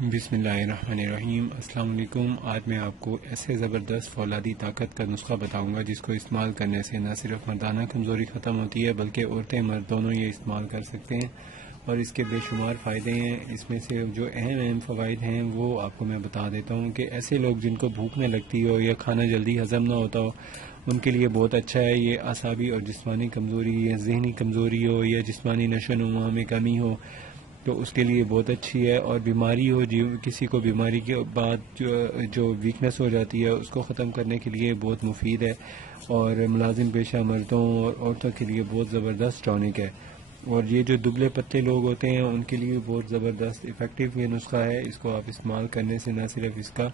بسم اللہ الرحمن الرحیم۔ السلام علیکم۔ آج میں آپ کو ایسے زبردست فولادی طاقت کا نسخہ بتاؤں گا جس کو استعمال کرنے سے نہ صرف مردانہ کمزوری ختم ہوتی ہے بلکہ عورتیں مرد دونوں یہ استعمال کر سکتے ہیں، اور اس کے بے شمار فائدے ہیں۔ اس میں سے جو اہم فوائد ہیں وہ آپ کو میں بتا دیتا ہوں کہ ایسے لوگ جن کو بھوک نہ لگتی ہو یا کھانا جلدی ہضم نہ ہوتا ہو ان کے لیے بہت اچھا ہے۔ یہ اعصابی اور جسمانی کمزوری یا ذہنی کمزوری ہو یا جسمانی نشو و نما میں کمی ہو تو اس کے لیے بہت اچھی ہے، اور بیماری ہو کسی کو بیماری کے بعد جو ویکنس ہو جاتی ہے اس کو ختم کرنے کے لیے بہت مفید ہے، اور ملازم پیشہ مردوں اور عورتوں کے لیے بہت زبردست ٹونک ہے، اور یہ جو دبلے پتلے لوگ ہوتے ہیں ان کے لیے بہت زبردست افیکٹو یہ نسخہ ہے۔ اس کو آپ استعمال کرنے سے نہ صرف اس کا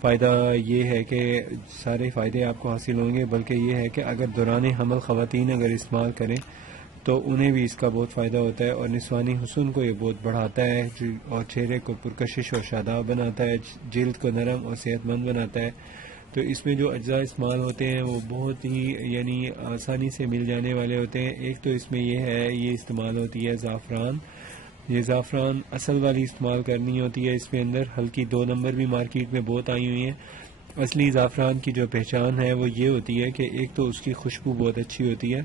فائدہ یہ ہے کہ سارے فائدے آپ کو حاصل ہوں گے، بلکہ یہ ہے کہ اگر دوران حمل خواتین اگر استعمال کریں تو انہیں بھی اس کا بہت فائدہ ہوتا ہے، اور نسوانی حسن کو یہ بہت بڑھاتا ہے اور چہرے کو پرکشش اور شاداب بناتا ہے، جلد کو نرم اور صحت مند بناتا ہے۔ تو اس میں جو اجزاء استعمال ہوتے ہیں وہ بہت ہی آسانی سے مل جانے والے ہوتے ہیں۔ ایک تو اس میں یہ استعمال ہوتی ہے زعفران۔ یہ زعفران اصل والی استعمال کرنی ہوتی ہے، اس میں اندر ہلکی 2 نمبر بھی مارکیٹ میں بہت آئی ہوئی ہیں۔ اصلی زعفران کی جو پہچان ہے وہ یہ ہوتی ہے کہ ایک تو اس کی خوشبو بہت اچھی ہوتی ہے،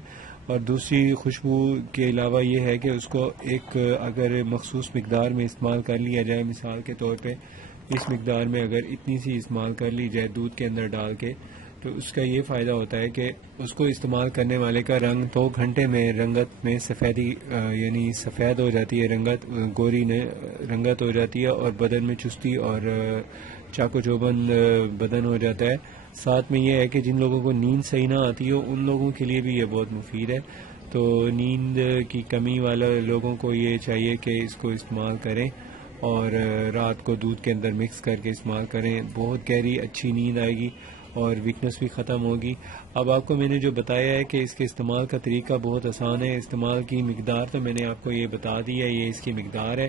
اور دوسری خوشبو کے علاوہ یہ ہے کہ اس کو ایک اگر مخصوص مقدار میں استعمال کر لیا جائے، مثال کے طور پہ اس مقدار میں اگر اتنی سی استعمال کر لی جائے دودھ کے اندر ڈال کے، تو اس کا یہ فائدہ ہوتا ہے کہ اس کو استعمال کرنے والے کا رنگ 2 گھنٹے میں رنگت میں سفیدی سفید ہو جاتی ہے، گوری رنگت ہو جاتی ہے، اور بدن میں چستی اور چاقو چوبند بدن ہو جاتا ہے۔ ساتھ میں یہ ہے کہ جن لوگوں کو نیند صحیح نہ آتی ہو ان لوگوں کے لیے بھی یہ بہت مفید ہے۔ تو نیند کی کمی والے لوگوں کو یہ چاہیے کہ اس کو استعمال کریں، اور رات کو دودھ کے اندر مکس کر کے استعمال کریں، بہت گہری اچھی نیند آئے گی اور ویکنس بھی ختم ہوگی۔ اب آپ کو میں نے جو بتایا ہے کہ اس کے استعمال کا طریقہ بہت آسان ہے، استعمال کی مقدار تو میں نے آپ کو یہ بتا دی ہے، یہ اس کی مقدار ہے،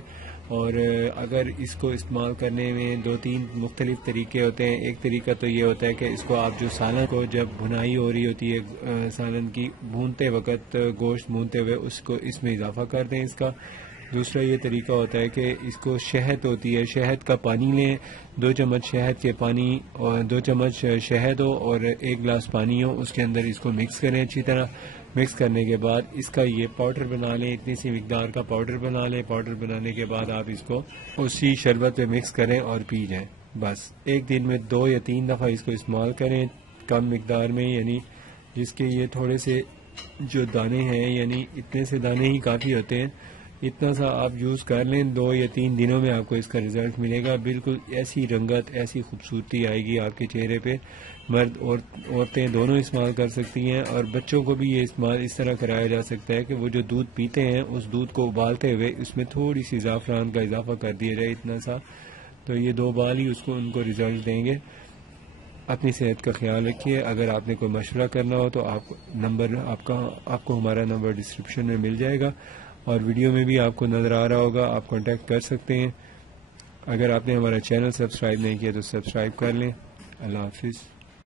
اور اگر اس کو استعمال کرنے میں 2-3 مختلف طریقے ہوتے ہیں۔ ایک طریقہ تو یہ ہوتا ہے کہ اس کو آپ جو سالن کو جب بھنائی ہو رہی ہوتی ہے سالن کی بھونتے وقت، گوشت بھونتے ہوئے اس میں اضافہ کر دیں اس کا۔ دوسرا یہ طریقہ ہوتا ہے کہ اس کو شہد ہوتی ہے، شہد کا پانی لیں، 2 چمچ شہد کے پانی اور 2 چمچ شہد ہو اور 1 گلاس پانی ہو، اس کے اندر اس کو مکس کریں اچھی طرح۔ مکس کرنے کے بعد اس کا یہ پاؤڈر بنا لیں، اتنی سی مقدار کا پاؤڈر بنا لیں۔ پاؤڈر بنانے کے بعد آپ اس کو اسی شربت پہ مکس کریں اور پی جائیں۔ بس ایک دن میں 2 یا 3 دفعہ اس کو استعمال کریں کم مقدار میں، جس کے یہ تھوڑے سے جو دانے ہیں اتنے سے دانے ہی کافی ہوتے ہیں، اتنا سا آپ یوز کر لیں، 2 یا 3 دنوں میں آپ کو اس کا رزلٹ ملے گا۔ بالکل ایسی رنگت، ایسی خوبصورتی آئے گی آپ کے چہرے پہ۔ مرد اور عورتیں دونوں استعمال کر سکتی ہیں، اور بچوں کو بھی یہ استعمال اس طرح کرایا جا سکتا ہے کہ وہ جو دودھ پیتے ہیں اس دودھ کو ابالتے ہوئے اس میں تھوڑی سی زعفران کا اضافہ کر دیا جائے، اتنا سا، تو یہ 2 بال ہی ان کو رزلٹ دیں گے۔ اپنی صحت کا خیال رکھیے۔ اگر آپ نے کوئی مشورہ کرنا ہو تو آپ کو ہمارا نمبر ڈسکرپشن میں مل جائے گا، اور ویڈیو میں بھی آپ کو نظر آ رہا ہوگا، آپ کانٹیکٹ کر سکتے ہیں۔ اگر آپ نے ہمارا چینل سبسکرائب نہیں کیا تو سبسکرائب کر لیں۔ اللہ حافظ۔